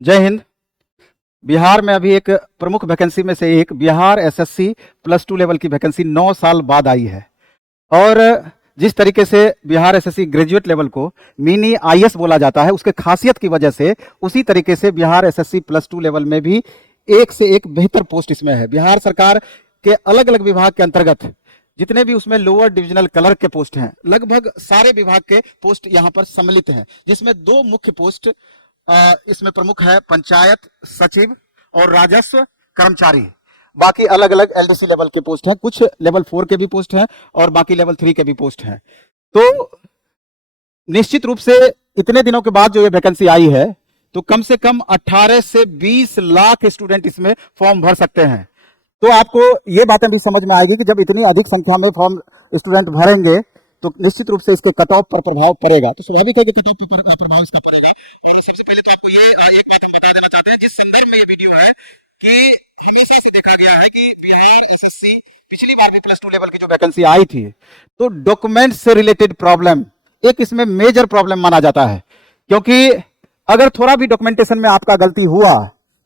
जय हिंद। बिहार में अभी एक प्रमुख वैकेंसी में से एक Bihar SSC plus two level की वैकेंसी 9 साल बाद आई है। और जिस तरीके से बिहार एसएससी ग्रेजुएट लेवल को मिनी आईएएस बोला जाता है, उसके खासियत की वजह से उसी तरीके से Bihar SSC plus two level में भी एक से एक बेहतर पोस्ट इसमें है। बिहार सरकार के अलग अलग विभाग के अंतर्गत जितने भी उसमें लोअर डिविजनल क्लर्क के पोस्ट हैं, लगभग सारे विभाग के पोस्ट यहाँ पर सम्मिलित हैं, जिसमें दो मुख्य पोस्ट इसमें प्रमुख है, पंचायत सचिव और राजस्व कर्मचारी। बाकी अलग अलग एलडीसी लेवल के पोस्ट हैं, कुछ लेवल 4 के भी पोस्ट हैं और बाकी लेवल 3 के भी पोस्ट हैं। तो निश्चित रूप से इतने दिनों के बाद जो ये वैकेंसी आई है, तो कम से कम 18 से 20 लाख स्टूडेंट इसमें फॉर्म भर सकते हैं। तो आपको ये बातें भी समझ में आएगी कि जब इतनी अधिक संख्या में फॉर्म स्टूडेंट भरेंगे तो निश्चित रूप से इसके कट ऑफ पर प्रभाव पड़ेगा। तो स्वाभाविक है कि कट ऑफ पर प्रभाव इसका पड़ेगा। और सबसे पहले तो आपको ये एक बात हम बता देना चाहते हैं, जिस संदर्भ में ये वीडियो है, कि हमेशा से देखा गया है कि बिहार एसएससी पिछली बार भी प्लस टू लेवल की जो वैकेंसी आई थी, तो डॉक्यूमेंट से रिलेटेड प्रॉब्लम एक इसमें मेजर प्रॉब्लम माना जाता है। क्योंकि अगर थोड़ा भी डॉक्यूमेंटेशन में आपका गलती हुआ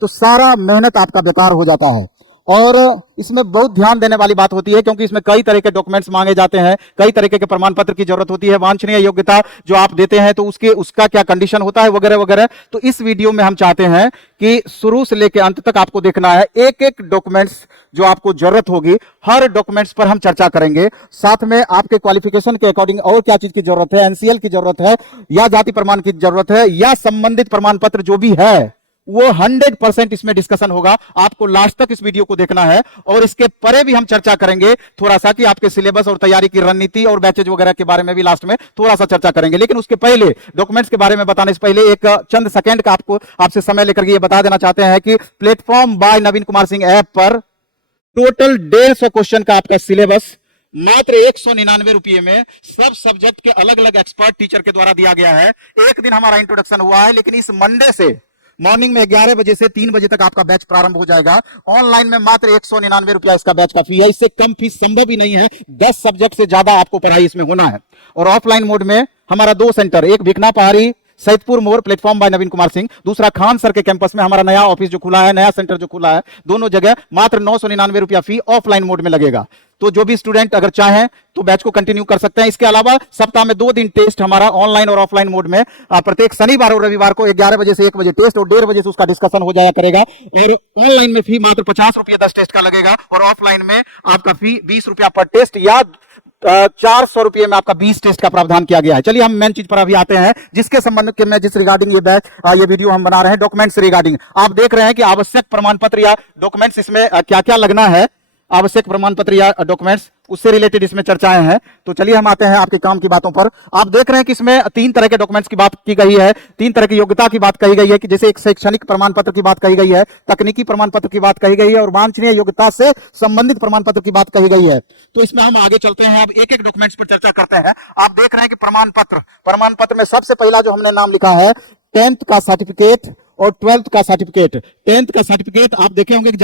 तो सारा मेहनत आपका बेकार हो जाता है। और इसमें बहुत ध्यान देने वाली बात होती है, क्योंकि इसमें कई तरह के डॉक्यूमेंट्स मांगे जाते हैं, कई तरीके के प्रमाण पत्र की जरूरत होती है, वांछनीय योग्यता जो आप देते हैं तो उसका क्या कंडीशन होता है, वगैरह वगैरह। तो इस वीडियो में हम चाहते हैं कि शुरू से लेकर अंत तक आपको देखना है, एक एक डॉक्यूमेंट्स जो आपको जरूरत होगी, हर डॉक्यूमेंट्स पर हम चर्चा करेंगे। साथ में आपके क्वालिफिकेशन के अकॉर्डिंग और क्या चीज की जरूरत है, एनसीएल की जरूरत है या जाति प्रमाण की जरूरत है या संबंधित प्रमाण पत्र जो भी है, वो 100% इसमें डिस्कशन होगा। आपको लास्ट तक इस वीडियो को देखना है और इसके परे भी हम चर्चा करेंगे थोड़ा सा कि आपके सिलेबस और तैयारी की रणनीति और बैचेज वगैरह के बारे में भी लास्ट में थोड़ा सा चर्चा करेंगे। लेकिन उसके पहले डॉक्यूमेंट्स के बारे में बताने से पहले एक चंद सेकंड का आपसे समय लेकर के ये बता देना चाहते हैं कि प्लेटफॉर्म बाय नवीन कुमार सिंह ऐप पर टोटल 150 क्वेश्चन का आपका सिलेबस मात्र 199 रुपये में सब सब्जेक्ट के अलग अलग एक्सपर्ट टीचर के द्वारा दिया गया है। एक दिन हमारा इंट्रोडक्शन हुआ है, लेकिन इस मंडे से मॉर्निंग में 11 बजे से 3 बजे तक आपका बैच प्रारंभ हो जाएगा। ऑनलाइन में मात्र 199 रुपया इसका बैच का फी है। इससे कम फीस संभव ही नहीं है। 10 सब्जेक्ट से ज्यादा आपको पढ़ाई इसमें होना है। और ऑफलाइन मोड में हमारा 2 सेंटर, एक भिकना पहाड़ी सैदपुर मोड़ प्लेटफॉर्म बाय नवीन कुमार सिंह, दूसरा खान सर के कैंपस में हमारा नया ऑफिस जो खुला है, नया सेंटर जो खुला है, दोनों जगह मात्र 999 रुपया फी ऑफलाइन मोड में लगेगा। तो जो भी स्टूडेंट अगर चाहें तो बैच को कंटिन्यू कर सकते हैं। इसके अलावा सप्ताह में 2 दिन टेस्ट हमारा ऑनलाइन और ऑफलाइन मोड में प्रत्येक शनिवार और रविवार को 11 बजे से 1 बजे टेस्ट और 1:30 बजे से उसका डिस्कशन हो जाया करेगा। और ऑनलाइन में फी मात्र 50 रुपया 10 टेस्ट का लगेगा और ऑफलाइन में आपका फी 20 रुपया पर टेस्ट या 400 रुपये में आपका 20 टेस्ट का प्रावधान किया गया है। चलिए हम मेन चीज पर अभी आते हैं, जिसके संबंध में जिस रिगार्डिंग ये वीडियो हम बना रहे हैं, डॉक्यूमेंट्स रिगार्डिंग। आप देख रहे हैं कि आवश्यक प्रमाण पत्र या डॉक्यूमेंट्स इसमें क्या क्या लगना है, आवश्यक प्रमाण पत्र या डॉक्यूमेंट्स, उससे रिलेटेड इसमें चर्चाएं हैं। तो चलिए हम आते हैं आपके काम की बातों पर। आप देख रहे हैं कि इसमें 3 तरह के डॉक्यूमेंट्स की बात की गई है, 3 तरह की योग्यता की बात कही गई है, कि जैसे एक शैक्षणिक प्रमाण पत्र की बात कही गई है, तकनीकी प्रमाण पत्र की बात कही गई है और वांछनीय योग्यता से संबंधित प्रमाण पत्र की बात कही गई है। तो इसमें हम आगे चलते हैं, अब एक एक डॉक्यूमेंट्स पर चर्चा करते हैं। आप देख रहे हैं कि प्रमाण पत्र में सबसे पहला जो हमने नाम लिखा है 10th का सर्टिफिकेट और 12th का सर्टिफिकेट। 10th का सर्टिफिकेट आप देखे होंगे कि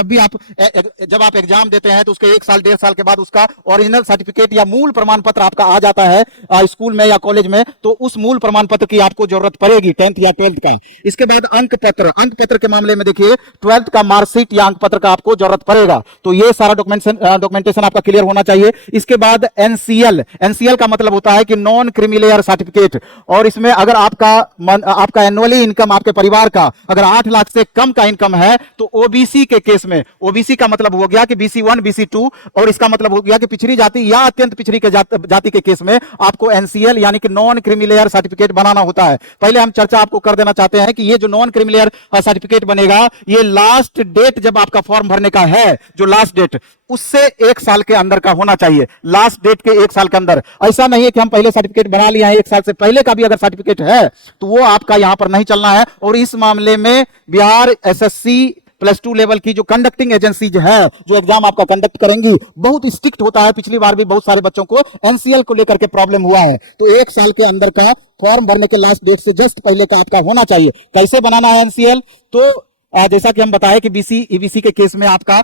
जब आप एग्जाम देते हैं तो उसके 1 साल 1.5 साल के बाद उसका ओरिजिनल सर्टिफिकेट या मूल प्रमाण पत्र आपका आ जाता है स्कूल में या कॉलेज में, तो उस मूल प्रमाण पत्र की आपको जरूरत पड़ेगी 10th या 12th का। इसके बाद अंक पत्र के मामले में देखिए 12th का मार्कशीट या अंक पत्र का आपको जरूरत पड़ेगा। तो ये सारा डॉक्यूमेंटेशन आपका क्लियर होना चाहिए। इसके बाद एनसीएल का मतलब होता है कि नॉन क्रीमी सर्टिफिकेट। और इसमें अगर आपका एनुअली इनकम आपके परिवार का अगर 8 लाख से कम का इनकम है तो ओबीसी के केस में, ओबीसी का मतलब हो गया कि BC1 BC2, और इसका मतलब हो गया कि पिछड़ी जाति या अत्यंत पिछड़ी के जाति के केस में आपको एनसीएल यानी कि नॉन क्रीमी लेयर सर्टिफिकेट बनाना होता है। पहले हम चर्चा आपको कर देना चाहते हैं कि ये जो नॉन क्रीमी लेयर सर्टिफिकेट बनेगा, ये लास्ट डेट जब आपका फॉर्म भरने का है, जो लास्ट डेट उससे 1 साल के अंदर का होना चाहिए। लास्ट डेट के 1 साल के अंदर। ऐसा नहीं है कि हम पहले सर्टिफिकेट बना लिया है, 1 साल से पहले का भी अगर सर्टिफिकेट है तो वो आपका यहां पर नहीं चलना है। और इस मामले में Bihar SSC plus two level की जो कंडक्टिंग एजेंसी है, जो एग्जाम आपका कंडक्ट करेंगी, बहुत स्ट्रिक्ट होता है। पिछली बार भी बहुत सारे बच्चों को एनसीएल को लेकर के प्रॉब्लम हुआ है। तो 1 साल के अंदर का फॉर्म भरने के लास्ट डेट से जस्ट पहले का आपका होना चाहिए। कैसे बनाना है एनसीएल? तो जैसा कि हम बताएं कि बीसी ईबीसी के केस में आपका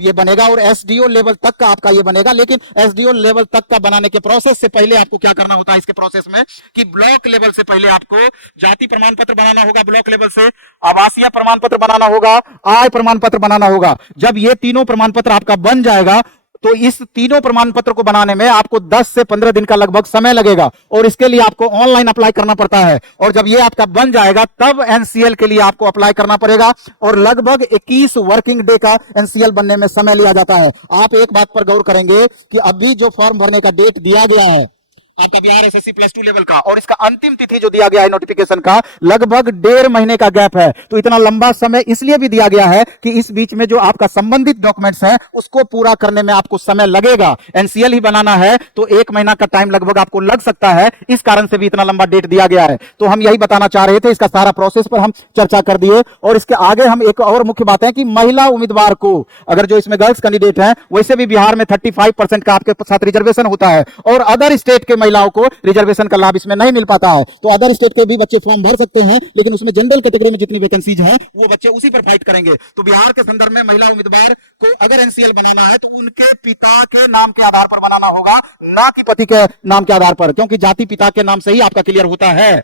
ये बनेगा और एसडीओ लेवल तक का आपका ये बनेगा, लेकिन एसडीओ लेवल तक का बनाने के प्रोसेस से पहले आपको क्या करना होता है इसके प्रोसेस में कि ब्लॉक लेवल से पहले आपको जाति प्रमाण पत्र बनाना होगा, ब्लॉक लेवल से आवासीय प्रमाण पत्र बनाना होगा, आय प्रमाण पत्र बनाना होगा। जब ये तीनों प्रमाण पत्र आपका बन जाएगा तो इस तीनों प्रमाण पत्र को बनाने में आपको 10 से 15 दिन का लगभग समय लगेगा और इसके लिए आपको ऑनलाइन अप्लाई करना पड़ता है। और जब ये आपका बन जाएगा तब एनसीएल के लिए आपको अप्लाई करना पड़ेगा और लगभग 21 वर्किंग डे का एनसीएल बनने में समय लिया जाता है। आप एक बात पर गौर करेंगे कि अभी जो फॉर्म भरने का डेट दिया गया है आपका बिहार एसएससी +2 लेवल का, और इसका अंतिम तिथि जो दिया गया है नोटिफिकेशन का लगभग 1.5 महीने का गैप है। तो इतना लंबा समय इसलिए भी दिया गया है कि इस बीच में जो आपका संबंधित डॉक्यूमेंट्स हैं उसको पूरा करने में आपको समय लगेगा। एनसीएल ही बनाना है तो 1 महीना का टाइम लगभग आपको लग सकता है, इस कारण से भी इतना लंबा डेट दिया गया है। तो हम यही बताना चाह रहे थे, इसका सारा प्रोसेस पर हम चर्चा कर दिए। और इसके आगे हम एक और मुख्य बात है कि महिला उम्मीदवार को, अगर जो इसमें गर्ल्स कैंडिडेट हैं, वैसे भी बिहार में 35% का आपके साथ रिजर्वेशन होता है और अदर स्टेट के महिलाओं को रिजर्वेशन का लाभ इसमें नहीं मिल पाता है। तो अदर स्टेट के भी बच्चे फॉर्म भर सकते हैं, लेकिन उसमें जनरल कैटेगरी में जितनी वैकेंसीज हैं वो बच्चे उसी पर फाइट करेंगे। तो बिहार के संदर्भ में महिला उम्मीदवार को अगर एनसीएल बनाना है तो उनके पिता के नाम के आधार पर बनाना होगा, ना कि पति के नाम के आधार पर, क्योंकि जाति पिता के नाम से ही आपका क्लियर होता है।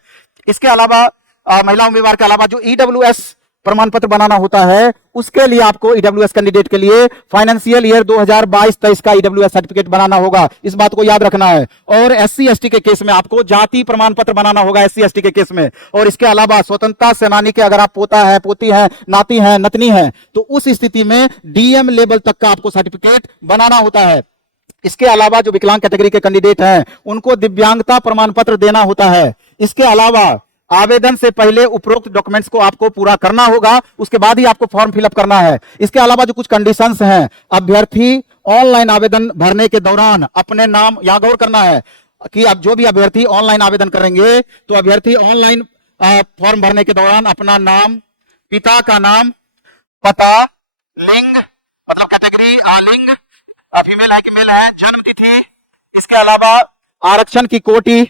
इसके अलावा महिला उम्मीदवार के अलावा जो ईडब्ल्यूएस प्रमाण पत्र बनाना होता है उसके लिए आपको ईडब्ल्यूएस कैंडिडेट के लिए फाइनेंशियल ईयर 2022-23 का ईडब्ल्यूएस सर्टिफिकेट बनाना होगा, इस बात को याद रखना है। और एससी एसटी के केस में आपको जाति प्रमाण पत्र बनाना होगा एससी एसटी के केस में। और इसके अलावा स्वतंत्रता सेनानी के अगर आप पोता है, पोती है, नाती है, नतनी है तो उस स्थिति में डीएम लेवल तक का आपको सर्टिफिकेट बनाना होता है। इसके अलावा जो विकलांग कैटेगरी के कैंडिडेट हैं उनको दिव्यांगता प्रमाण पत्र देना होता है। इसके अलावा आवेदन से पहले उपरोक्त डॉक्यूमेंट्स को आपको पूरा करना होगा, उसके बाद ही आपको फॉर्म फिलअप करना है। इसके अलावा जो कुछ कंडीशंस हैं, अभ्यर्थी ऑनलाइन आवेदन भरने के दौरान अपने नाम, यहां गौर करना है कि अब जो भी अभ्यर्थी ऑनलाइन आवेदन करेंगे तो अभ्यर्थी ऑनलाइन फॉर्म भरने के दौरान अपना नाम, पिता का नाम, पता, लिंग मतलब कैटेगरी, लिंग फीमेल है कि मेल है, जन्म तिथि, इसके अलावा आरक्षण की कोटि,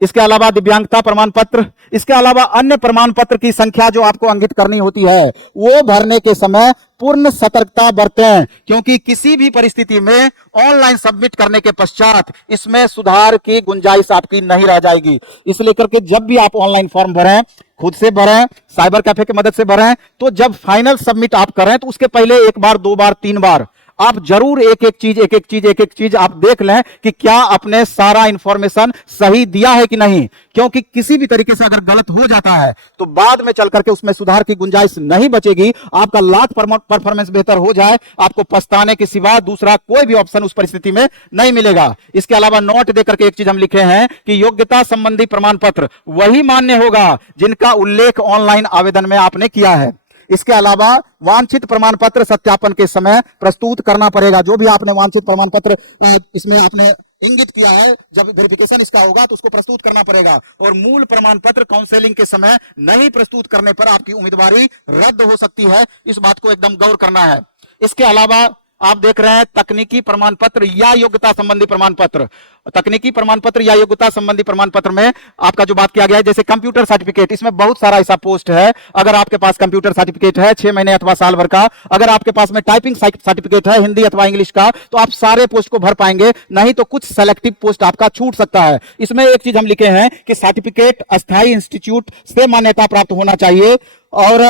इसके अलावा दिव्यांगता प्रमाण पत्र, इसके अलावा अन्य प्रमाण पत्र की संख्या जो आपको अंकित करनी होती है वो भरने के समय पूर्ण सतर्कता बरतें, क्योंकि किसी भी परिस्थिति में ऑनलाइन सबमिट करने के पश्चात इसमें सुधार की गुंजाइश आपकी नहीं रह जाएगी। इसलिए करके जब भी आप ऑनलाइन फॉर्म भरें, खुद से भरें, साइबर कैफे की मदद से भरें, तो जब फाइनल सबमिट आप करें तो उसके पहले 1 बार 2 बार 3 बार आप जरूर एक एक चीज आप देख लें कि क्या आपने सारा इंफॉर्मेशन सही दिया है कि नहीं, क्योंकि किसी भी तरीके से अगर गलत हो जाता है तो बाद में चल करके उसमें सुधार की गुंजाइश नहीं बचेगी। आपका लाख परफॉर्मेंस बेहतर हो जाए, आपको पछताने के सिवा दूसरा कोई भी ऑप्शन उस परिस्थिति में नहीं मिलेगा। इसके अलावा नोट देकर के एक चीज हम लिखे हैं कि योग्यता संबंधी प्रमाण पत्र वही मान्य होगा जिनका उल्लेख ऑनलाइन आवेदन में आपने किया है। इसके अलावा वांछित प्रमाण पत्र सत्यापन के समय प्रस्तुत करना पड़ेगा। जो भी आपने वांछित प्रमाण पत्र इसमें आपने इंगित किया है, जब वेरिफिकेशन इसका होगा तो उसको प्रस्तुत करना पड़ेगा। और मूल प्रमाण पत्र काउंसलिंग के समय नहीं प्रस्तुत करने पर आपकी उम्मीदवारी रद्द हो सकती है, इस बात को एकदम गौर करना है। इसके अलावा आप देख रहे हैं तकनीकी प्रमाण पत्र या योग्यता संबंधी प्रमाण पत्र। तकनीकी प्रमाण पत्र या योग्यता संबंधी प्रमाण पत्र में आपका जो बात किया गया है, जैसे कंप्यूटर सर्टिफिकेट, इसमें बहुत सारा ऐसा पोस्ट है। अगर आपके पास कंप्यूटर सर्टिफिकेट है 6 महीने अथवा साल भर का, अगर आपके पास में टाइपिंग सर्टिफिकेट है हिंदी अथवा इंग्लिश का, तो आप सारे पोस्ट को भर पाएंगे, नहीं तो कुछ सेलेक्टिव पोस्ट आपका छूट सकता है। इसमें एक चीज हम लिखे हैं कि सर्टिफिकेट अस्थायी इंस्टीट्यूट से मान्यता प्राप्त होना चाहिए और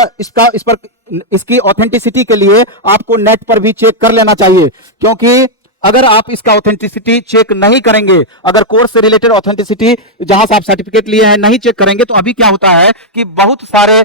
इसकी ऑथेंटिसिटी के लिए आपको नेट पर भी चेक कर लेना चाहिए, क्योंकि अगर आप इसका ऑथेंटिसिटी चेक नहीं करेंगे, अगर कोर्स से रिलेटेड ऑथेंटिसिटी जहां से आप सर्टिफिकेट लिए हैं नहीं चेक करेंगे, तो अभी क्या होता है कि बहुत सारे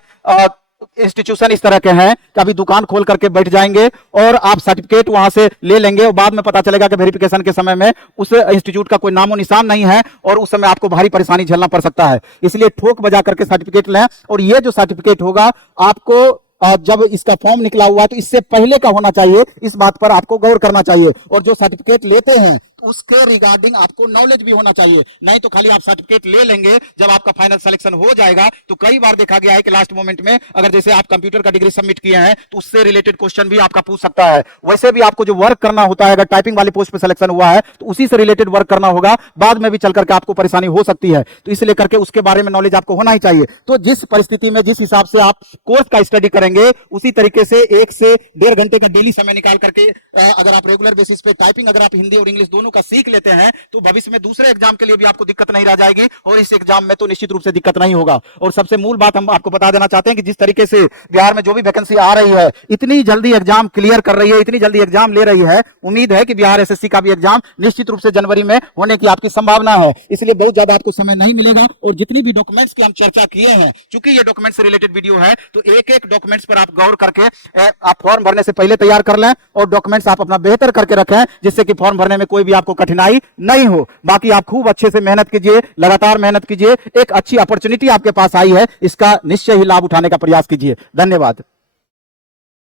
इंस्टीट्यूशन इस तरह के हैं कि अभी दुकान खोल करके बैठ जाएंगे और आप सर्टिफिकेट वहां से ले लेंगे और बाद में पता चलेगा कि वेरिफिकेशन के समय में उस इंस्टीट्यूट का कोई नामो निशान नहीं है और उस समय आपको भारी परेशानी झेलना पड़ सकता है। इसलिए ठोक बजा करके सर्टिफिकेट लें। और ये जो सर्टिफिकेट होगा आपको जब इसका फॉर्म निकला हुआ है तो इससे पहले का होना चाहिए, इस बात पर आपको गौर करना चाहिए। और जो सर्टिफिकेट लेते हैं तो उसके रिगार्डिंग आपको नॉलेज भी होना चाहिए। नहीं तो खाली आप सर्टिफिकेट ले लेंगे, जब आपका फाइनल सिलेक्शन हो जाएगा तो कई बार देखा गया है कि लास्ट मोमेंट में अगर जैसे आप कंप्यूटर का डिग्री सबमिट किए हैं तो उससे रिलेटेड क्वेश्चन भी आपका पूछ सकता है। वैसे भी आपको जो वर्क करना होता है, अगर टाइपिंग वाली पोस्ट पे सिलेक्शन हुआ है तो उसी से रिलेटेड वर्क करना होगा, बाद में भी चल करके आपको परेशानी हो सकती है। तो इसलिए करके उसके बारे में नॉलेज आपको होना ही चाहिए। तो जिस परिस्थिति में जिस हिसाब से आप कोर्स का स्टडी करेंगे उसी तरीके से 1 से 1.5 घंटे का डेली समय निकाल करके अगर आप रेगुलर बेसिस पे टाइपिंग अगर आप हिंदी और इंग्लिश दोनों का सीख लेते हैं तो भविष्य में दूसरे एग्जाम के लिए भी आपको दिक्कत नहीं रह जाएगी और इस एग्जाम में तो निश्चित रूप से दिक्कत नहीं होगा। और सबसे मूल बात हम आपको बता देना चाहते हैं कि जिस तरीके से बिहार में जो भी वैकेंसी आ रही है, इतनी जल्दी एग्जाम क्लियर कर रही है, इतनी जल्दी एग्जाम ले रही है, उम्मीद है कि बिहार एसएससी का भी एग्जाम निश्चित रूप से जनवरी में होने की आपकी संभावना है। इसलिए बहुत ज्यादा आपको समय नहीं मिलेगा और जितनी भी डॉक्यूमेंट्स की हम चर्चा किए हैं, चूंकि ये डॉक्यूमेंट से रिलेटेड वीडियो है तो एक एक डॉक्यूमेंट्स पर आप गौर करके आप फॉर्म भरने से पहले तैयार कर लें और डॉक्यूमेंट्स आप अपना बेहतर करके रखें, जिससे कि फॉर्म भरने में कोई भी आपको कठिनाई नहीं हो। बाकी आप खूब अच्छे से मेहनत कीजिए, लगातार मेहनत कीजिए, एक अच्छी अपॉर्चुनिटी आपके पास आई है, इसका निश्चय ही लाभ उठाने का प्रयास कीजिए। धन्यवाद।